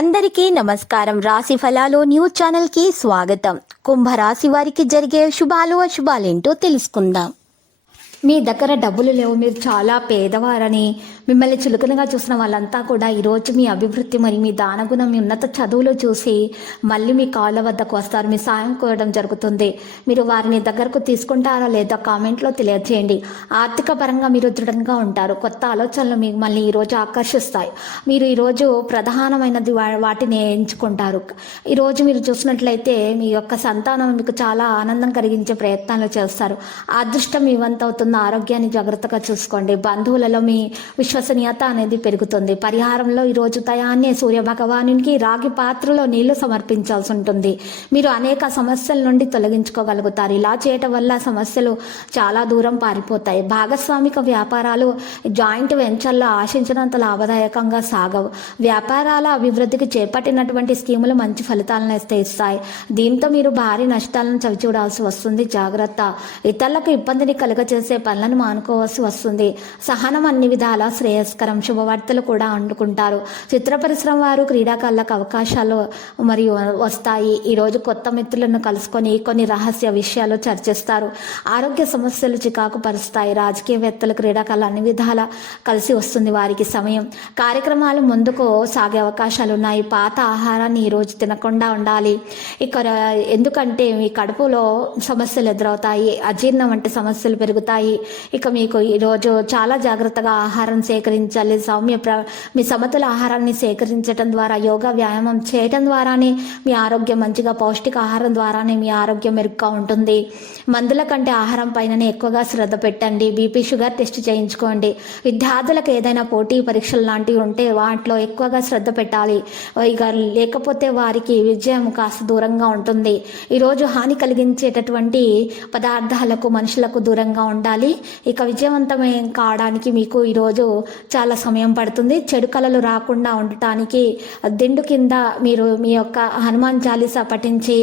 అందరికీ నమస్కారం. రాశి ఫలాలు న్యూస్ ఛానల్ కి స్వాగతం. కుంభరాశి వారికి జరిగే శుభాలు అశుభాలేంటో తెలుసుకుందాం. మీ దగ్గర డబ్బులు లేవు, మీరు చాలా పేదవారని మిమ్మల్ని చులకనగా చూసిన వాళ్ళంతా కూడా ఈరోజు మీ అభివృద్ధి మరియు మీ దానగుణం, మీ ఉన్నత చదువులు చూసి మళ్ళీ మీ కాళ్ళ వద్దకు వస్తారు. మీ సాయం కోరడం జరుగుతుంది. మీరు వారిని దగ్గరకు తీసుకుంటారా లేదా కామెంట్లో తెలియజేయండి. ఆర్థిక పరంగా మీరు దృఢంగా ఉంటారు. కొత్త ఆలోచనలు మిమ్మల్ని ఈరోజు ఆకర్షిస్తాయి. మీరు ఈరోజు ప్రధానమైనది వాటిని ఎంచుకుంటారు. ఈరోజు మీరు చూసినట్లయితే మీ యొక్క సంతానం మీకు చాలా ఆనందం కలిగించే ప్రయత్నాలు చేస్తారు. అదృష్టం మీ వంతు అవుతుంది. ఆరోగ్యాన్ని జాగ్రత్తగా చూసుకోండి. బంధువులలో మీ విశ్వసనీయత అనేది పెరుగుతుంది. పరిహారంలో ఈరోజు ఉదయాన్నే సూర్య భగవానునికి రాగి పాత్రలో నీళ్లు సమర్పించాల్సి ఉంటుంది. మీరు అనేక సమస్యల నుండి తొలగించుకోగలుగుతారు. ఇలా చేయటం వల్ల సమస్యలు చాలా దూరం పారిపోతాయి. భాగస్వామిక వ్యాపారాలు జాయింట్ వెంచర్లో ఆశించినంత లాభదాయకంగా సాగవు. వ్యాపారాల అభివృద్ధికి చేపట్టినటువంటి స్కీములు మంచి ఫలితాలను ఇస్తాయి. దీంతో మీరు భారీ నష్టాలను చవిచూడాల్సి వస్తుంది. జాగ్రత్త. ఇతరులకు ఇబ్బందిని కలుగజేసే పనులను మానుకోవాల్సి వస్తుంది. సహనం అన్ని విధాల శ్రేయస్కరం. శుభవార్తలు కూడా అందుకుంటారు. చిత్ర పరిశ్రమ వారు, క్రీడాకారులకు అవకాశాలు మరియు వస్తాయి. ఈరోజు కొత్త మిత్రులను కలుసుకొని కొన్ని రహస్య విషయాలు చర్చిస్తారు. ఆరోగ్య సమస్యలు చికాకు పరుస్తాయి. రాజకీయవేత్తలు, క్రీడాకారులు అన్ని విధాల కలిసి వస్తుంది వారికి సమయం. కార్యక్రమాలు ముందుకు సాగే అవకాశాలు ఉన్నాయి. పాత ఆహారాన్ని ఈరోజు తినకుండా ఉండాలి. ఇక్కడ ఎందుకంటే మీ కడుపులో సమస్యలు ఎదురవుతాయి. అజీర్ణం వంటి సమస్యలు పెరుగుతాయి. ఇక మీకు ఈరోజు చాలా జాగ్రత్తగా ఆహారం సేకరించాలి. మీ సమతుల ఆహారాన్ని సేకరించడం ద్వారా, యోగా వ్యాయామం చేయటం ద్వారానే మీ ఆరోగ్యం మంచిగా, పౌష్టిక ఆహారం ద్వారానే మీ ఆరోగ్యం మెరుగ్గా ఉంటుంది. మందుల కంటే ఆహారం పైననే ఎక్కువగా శ్రద్ధ పెట్టండి. బీపీ, షుగర్ టెస్ట్ చేయించుకోండి. విద్యార్థులకు ఏదైనా పోటీ పరీక్షలు లాంటివి ఉంటే వాటిలో ఎక్కువగా శ్రద్ధ పెట్టాలి. ఇక లేకపోతే వారికి విజయం కాస్త దూరంగా ఉంటుంది. ఈరోజు హాని కలిగించేటటువంటి పదార్థాలకు, మనుషులకు దూరంగా ఉండాలి. ఇక విజయవంతమే కావడానికి మీకు ఈరోజు చాలా సమయం పడుతుంది. చెడు కళలు రాకుండా ఉండటానికి దిండు కింద మీరు మీ యొక్క హనుమాన్ చాలీసా పఠించి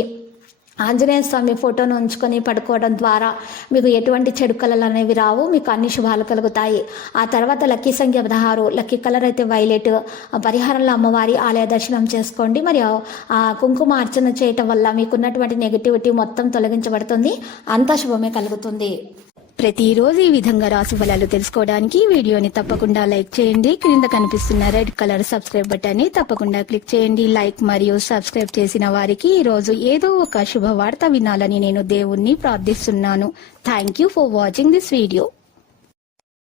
ఆంజనేయ స్వామి ఫోటోను ఉంచుకొని పడుకోవడం ద్వారా మీకు ఎటువంటి చెడు కళలు అనేవి రావు. మీకు అన్ని శుభాలు కలుగుతాయి. ఆ తర్వాత లక్కీ సంఖ్య 16, లక్కీ కలర్ అయితే వైలెట్. పరిహారంలో అమ్మవారి ఆలయ దర్శనం చేసుకోండి. మరియు ఆ కుంకుమ అర్చన చేయటం వల్ల మీకున్నటువంటి నెగిటివిటీ మొత్తం తొలగించబడుతుంది. అంతా శుభమే కలుగుతుంది. ప్రతిరోజు ఈ విధంగా రాశి ఫలాలు తెలుసుకోవడానికి వీడియోని తప్పకుండా లైక్ చేయండి. క్రింద కనిపిస్తున్న రెడ్ కలర్ సబ్స్క్రైబ్ బటన్ ని తప్పకుండా క్లిక్ చేయండి. లైక్ మరియు సబ్స్క్రైబ్ చేసిన వారికి ఈ రోజు ఏదో ఒక శుభవార్త వినాలని నేను దేవుణ్ణి ప్రార్థిస్తున్నాను. Thank you for watching this video.